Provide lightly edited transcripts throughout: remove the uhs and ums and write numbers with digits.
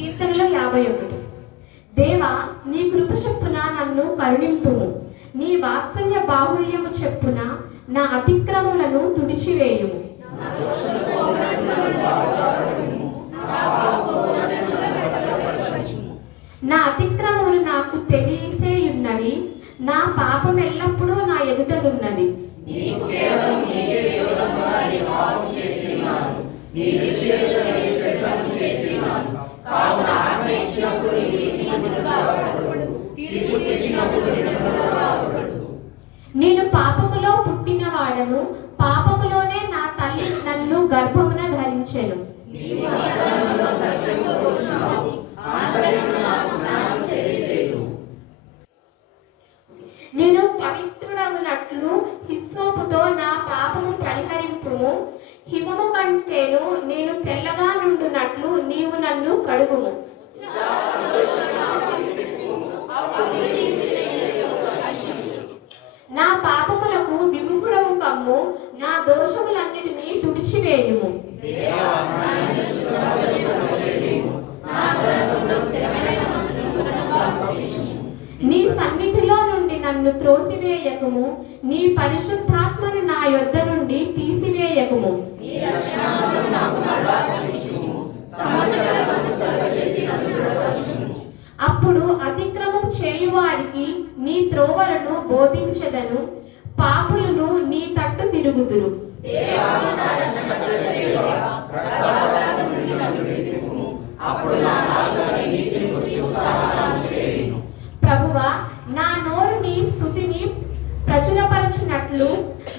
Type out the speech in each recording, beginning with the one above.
కీర్తనలో 51. దేవా, నీ కృప చొప్పున నన్ను కరుణింపుము. నీ వాత్సల్య బాహుళ్యము చెప్పున నా అతిక్రమములను తుడిచివేయుము. నా అతిక్రమములు నాకు తెలిసేయున్నవి, నా పాపం ఎల్లప్పుడూ నా ఎదుటనున్నది. నేను పాపములో పుట్టిన వాడను, పాపములోనే నా తల్లి నన్ను గర్భమున ధరించెను. నేను పవిత్రుడగునట్లు హిస్సోపుతో నా పాపము పరిహరింపుము. హిమము కంటేను నేను తెల్లగా నుండునట్లు నీవు నన్ను కడుగుము. నా పాపములకు విముఖుడము కమ్ము, నా దోషములన్నిటినీ తుడిచివేయుము. నీ సన్నిధిలో నుండి నన్ను త్రోసివేయకుము, నీ పరిశుద్ధాత్మను నా యొద్ద నుండి తీసివేయకుము. అప్పుడు అతిక్రమం చేయువారికి నీ త్రోవలను బోధించెదను, పాపులను నీ తట్టు తిరుగుదురు. ప్రభువా, నా నోరు నీ స్తుతిని ప్రచురపరచునట్లు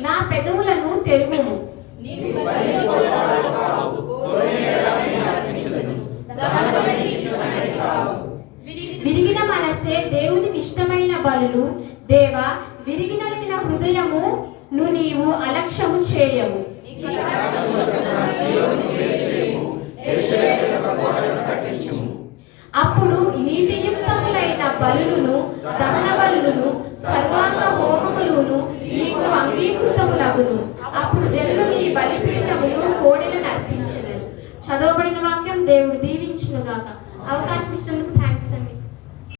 నా పెదవులను తెరువుము. విరిగిన మనసే దేవునికి ఇష్టమైన బలులు. దేవా, విరిగినలిగిన హృదయము నీవు అలక్ష్యము చేయవు. అప్పుడు నీతియుక్తములైన బలులను, దహన బలులను, సర్వాంగ హోమములను నీకు అంగీకృతములగును. అప్పుడు జనులు నీ బలిపీఠములు కోడెలను అర్పించెదరు. చదవబడిన వాక్యం దేవుడు దీవించును గాక. అవకాశం ఇచ్చినందుకు థాంక్స్ అండి.